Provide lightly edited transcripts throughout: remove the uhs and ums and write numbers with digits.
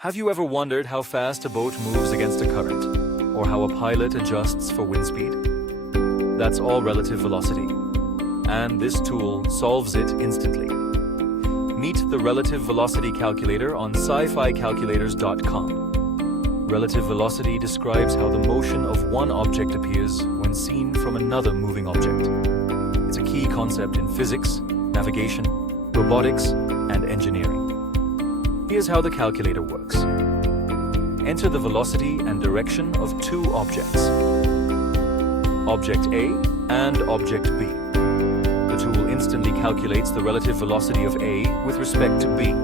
Have you ever wondered how fast a boat moves against a current, or how a pilot adjusts for wind speed? That's all relative velocity, and this tool solves it instantly. Meet the relative velocity calculator on sci-fi-calculators.com. Relative velocity describes how the motion of one object appears when seen from another moving object. It's a key concept in physics, navigation, robotics, and engineering. Here's how the calculator works. Enter the velocity and direction of two objects, Object A and Object B. The tool instantly calculates the relative velocity of A with respect to B,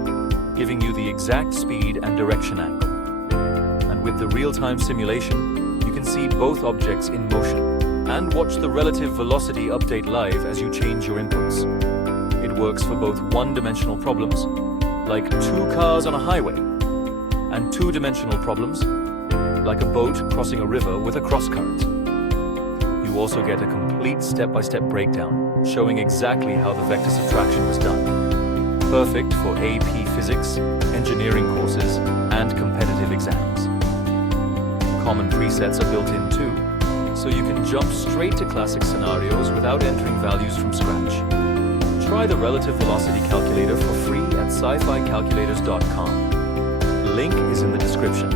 giving you the exact speed and direction angle. And with the real-time simulation, you can see both objects in motion and watch the relative velocity update live as you change your inputs. It works for both one-dimensional problems, like two cars on a highway, and two-dimensional problems, like a boat crossing a river with a cross-current. You also get a complete step-by-step breakdown, showing exactly how the vector subtraction was done. Perfect for AP Physics, engineering courses, and competitive exams. Common presets are built in too, so you can jump straight to classic scenarios without entering values from scratch. Try the relative velocity calculator for free at sci-fi-calculators.com. Link is in the description.